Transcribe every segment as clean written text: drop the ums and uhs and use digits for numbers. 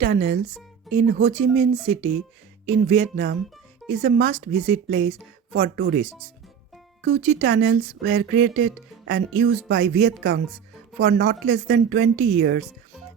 Tunnels in Ho Chi Minh City in Vietnam is a must-visit place for tourists. Cu Chi tunnels were created and used by Viet Congs for not less than 20 years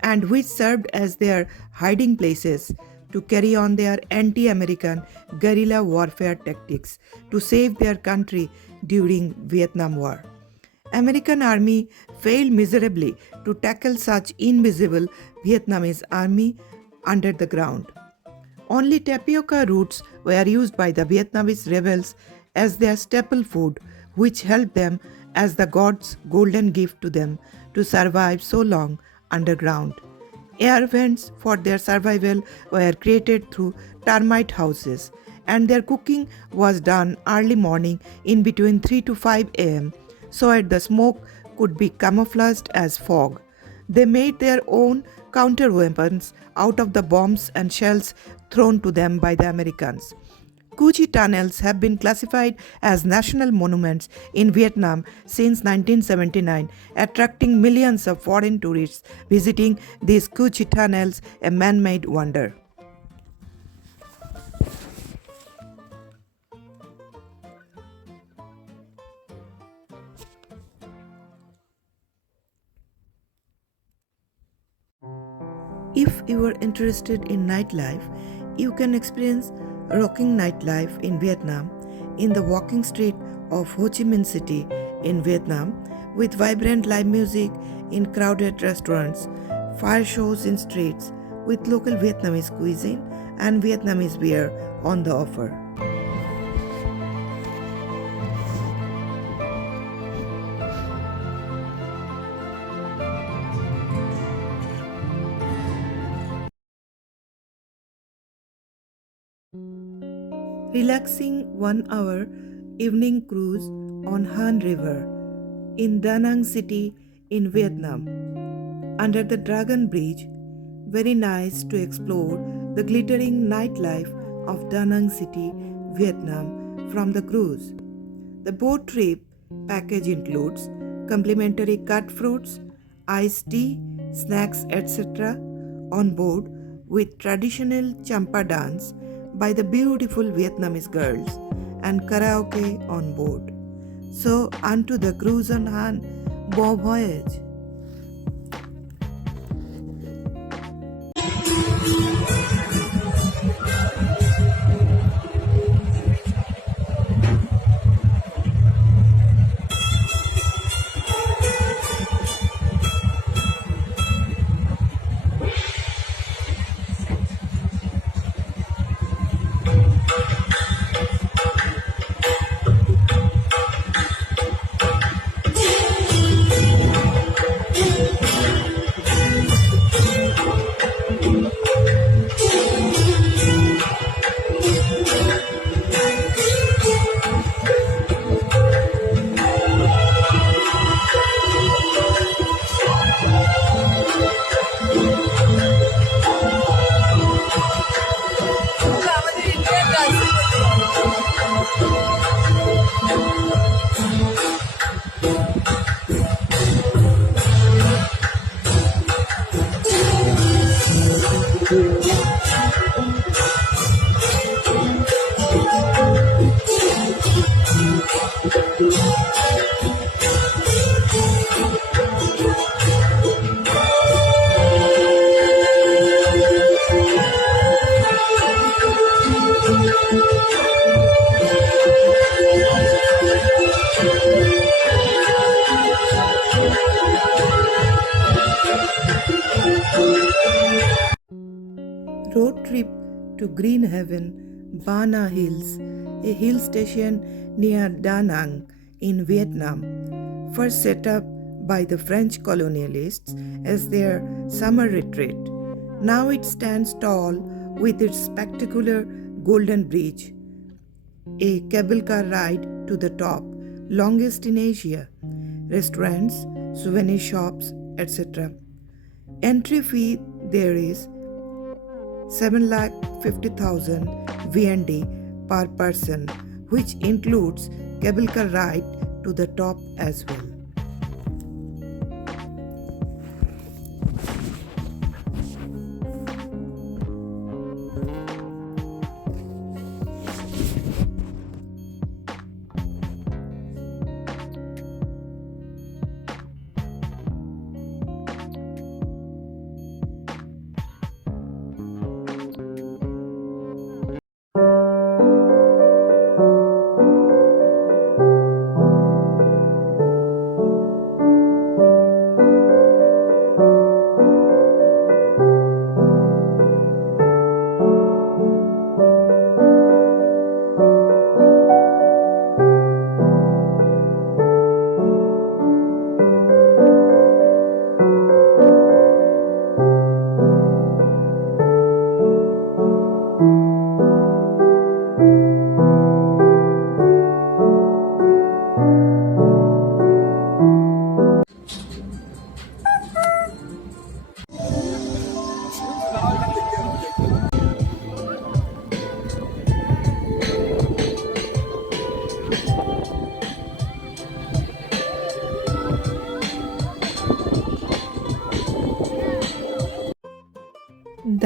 and which served as their hiding places to carry on their anti-American guerrilla warfare tactics to save their country during Vietnam War. American army failed miserably to tackle such invisible Vietnamese army under the ground. Only tapioca roots were used by the Vietnamese rebels as their staple food, which helped them as the gods' golden gift to them to survive so long underground. Air vents for their survival were created through termite houses, and their cooking was done early morning in between 3 to 5 am, so that the smoke could be camouflaged as fog. They made their own counter weapons out of the bombs and shells thrown to them by the Americans. Cu Chi tunnels have been classified as national monuments in Vietnam since 1979, attracting millions of foreign tourists visiting these Cu Chi tunnels, a man-made wonder. If you are interested in nightlife, you can experience rocking nightlife in Vietnam in the walking street of Ho Chi Minh City in Vietnam with vibrant live music in crowded restaurants, fire shows in streets with local Vietnamese cuisine and Vietnamese beer on the offer. Relaxing 1-hour evening cruise on Han River in Da Nang City in Vietnam. Under the Dragon Bridge, very nice to explore the glittering nightlife of Da Nang City, Vietnam from the cruise. The boat trip package includes complimentary cut fruits, iced tea, snacks, etc. on board with traditional champa dance by the beautiful Vietnamese girls and karaoke on board. So unto the cruise on Han, bon voyage! Road trip to Green Heaven, Ba Na Hills, a hill station near Da Nang in Vietnam, first set up by the French colonialists as their summer retreat. Now it stands tall with its spectacular golden bridge, a cable car ride to the top, longest in Asia, restaurants, souvenir shops, etc. Entry fee there is 7,50,000 VND per person, which includes cable car ride to the top as well.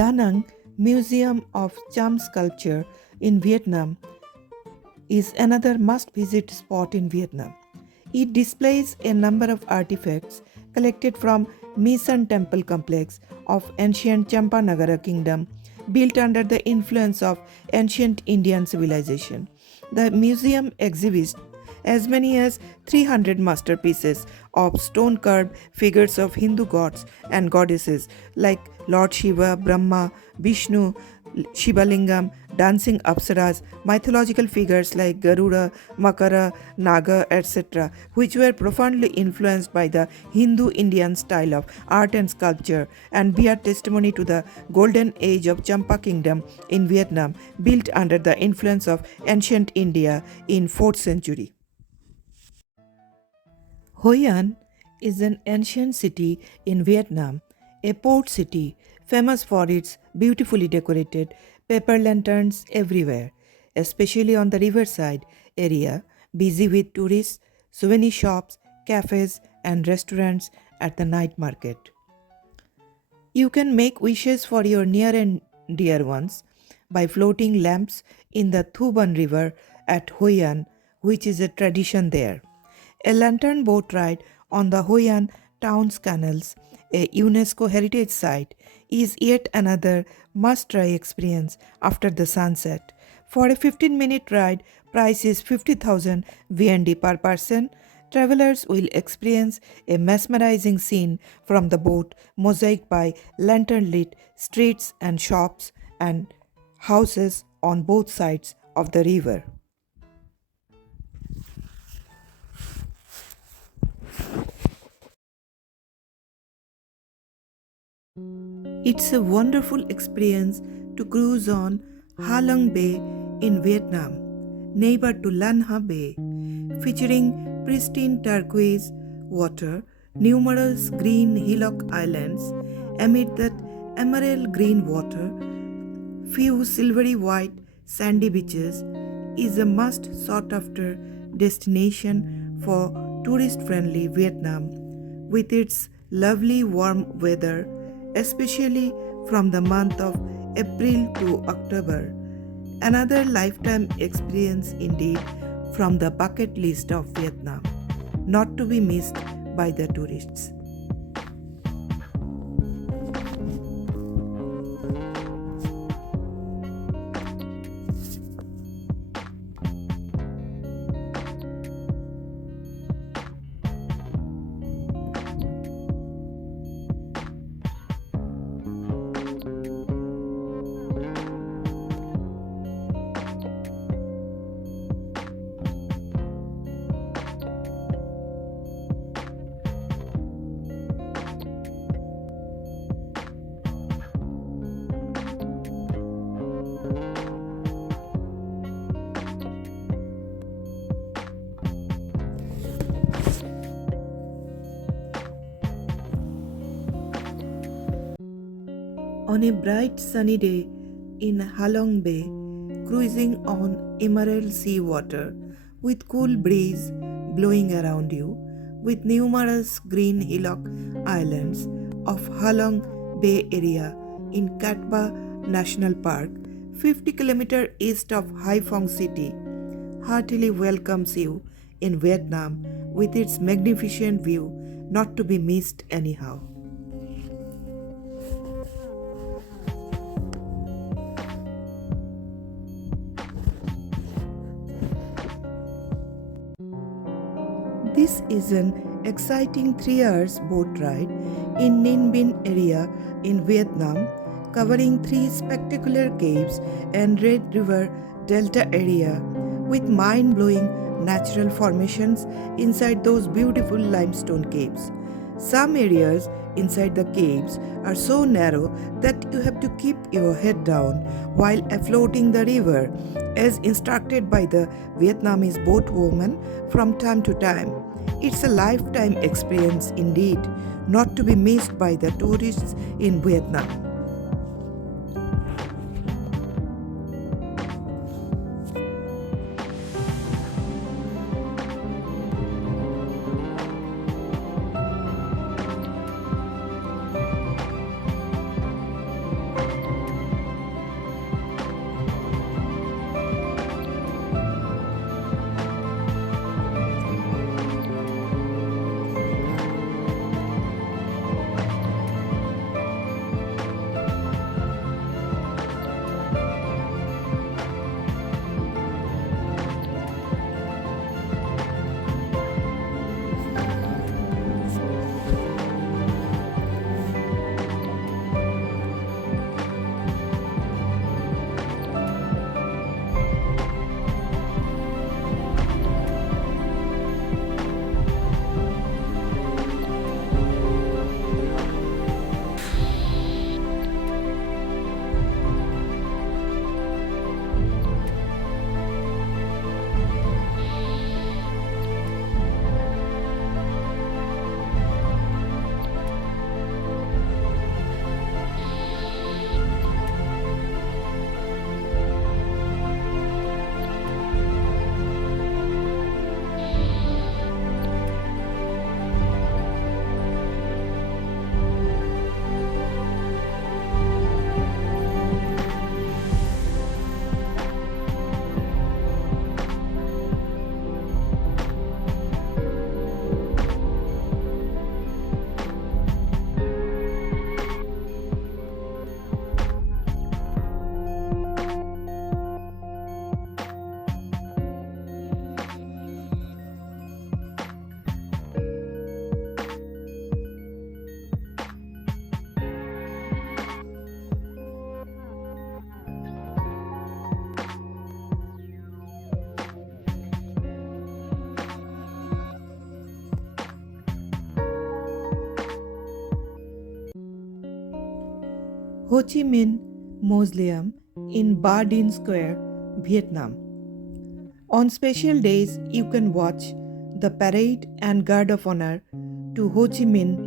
Da Nang Museum of Cham Sculpture in Vietnam is another must-visit spot in Vietnam. It displays a number of artifacts collected from Misan Temple complex of ancient Champanagara kingdom built under the influence of ancient Indian civilization. The museum exhibits as many as 300 masterpieces of stone carved figures of Hindu gods and goddesses like Lord Shiva, Brahma, Vishnu, Shivalingam, dancing apsaras, mythological figures like Garuda, Makara, Naga, etc., which were profoundly influenced by the Hindu Indian style of art and sculpture and bear testimony to the golden age of Champa kingdom in Vietnam, built under the influence of ancient India in 4th century. Hoi An is an ancient city in Vietnam, a port city famous for its beautifully decorated paper lanterns everywhere, especially on the riverside area, busy with tourists, souvenir shops, cafes, and restaurants at the night market. You can make wishes for your near and dear ones by floating lamps in the Thu Ban River at Hoi An, which is a tradition there. A lantern boat ride on the Hoi An town's canals, a UNESCO heritage site, is yet another must-try experience after the sunset. For a 15-minute ride, price is 50,000 VND per person. Travelers will experience a mesmerizing scene from the boat, mosaic by lantern-lit streets and shops and houses on both sides of the river. It's a wonderful experience to cruise on Ha Long Bay in Vietnam, neighbor to Lan Ha Bay, featuring pristine turquoise water, numerous green hillock islands amid that emerald green water, few silvery white sandy beaches, is a must sought after destination for tourist friendly Vietnam with its lovely warm weather, especially from the month of April to October. Another lifetime experience indeed from the bucket list of Vietnam, not to be missed by the tourists. On a bright sunny day in Halong Bay, cruising on emerald sea water with cool breeze blowing around you, with numerous green hillock islands of Halong Bay area in Cat Ba National Park, 50 km east of Hai Phong City, heartily welcomes you in Vietnam with its magnificent view, not to be missed anyhow. This is an exciting 3 hours boat ride in Ninh Binh area in Vietnam, covering 3 spectacular caves and Red River Delta area with mind-blowing natural formations inside those beautiful limestone caves. Some areas inside the caves are so narrow that you have to keep your head down while floating the river, as instructed by the Vietnamese boatwoman from time to time. It's a lifetime experience indeed, not to be missed by the tourists in Vietnam. Ho Chi Minh Mausoleum in Ba Dinh Square, Vietnam. On special days, you can watch the parade and guard of honor to Ho Chi Minh,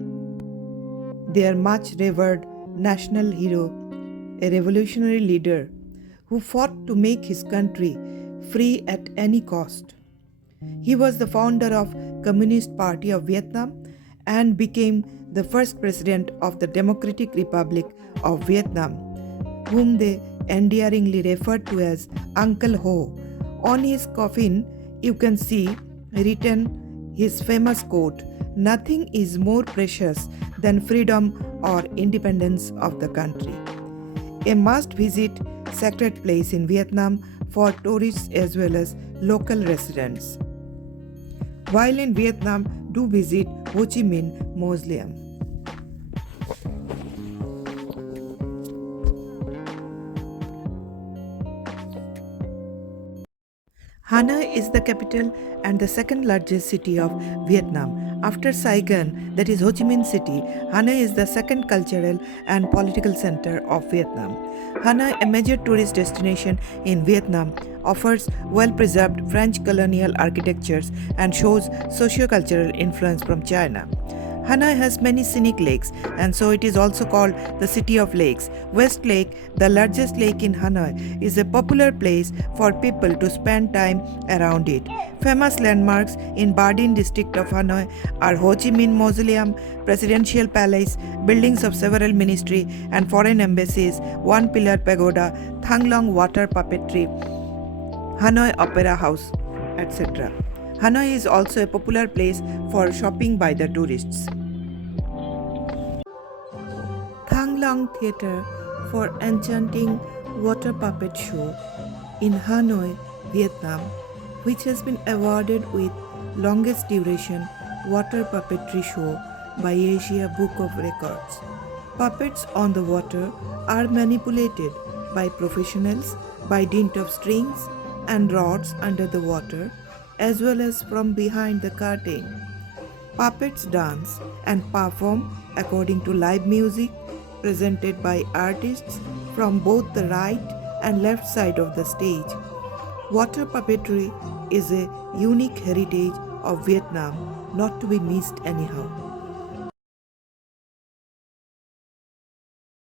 their much revered national hero, a revolutionary leader who fought to make his country free at any cost. He was the founder of Communist Party of Vietnam and became the first president of the Democratic Republic of Vietnam, whom they endearingly referred to as Uncle Ho. On his coffin, you can see written his famous quote, "Nothing is more precious than freedom or independence of the country." A must-visit sacred place in Vietnam for tourists as well as local residents. While in Vietnam, do visit Ho Chi Minh Mausoleum. Hanoi is the capital and the second largest city of Vietnam. After Saigon, that is Ho Chi Minh City, Hanoi is the second cultural and political center of Vietnam. Hanoi, a major tourist destination in Vietnam, offers well-preserved French colonial architectures and shows socio-cultural influence from China. Hanoi has many scenic lakes, and so it is also called the City of Lakes. West Lake, the largest lake in Hanoi, is a popular place for people to spend time around it. Famous landmarks in Ba Dinh district of Hanoi are Ho Chi Minh Mausoleum, Presidential Palace, buildings of several ministry and foreign embassies, one pillar pagoda, Thang water puppetry, Hanoi Opera House, etc. Hanoi is also a popular place for shopping by the tourists. Thang Long Theatre for enchanting water puppet show in Hanoi, Vietnam, which has been awarded with longest duration water puppetry show by Asia Book of Records. Puppets on the water are manipulated by professionals by dint of strings and rods under the water, as well as from behind the curtain. Puppets dance and perform according to live music presented by artists from both the right and left side of the stage. Water puppetry is a unique heritage of Vietnam, not to be missed anyhow.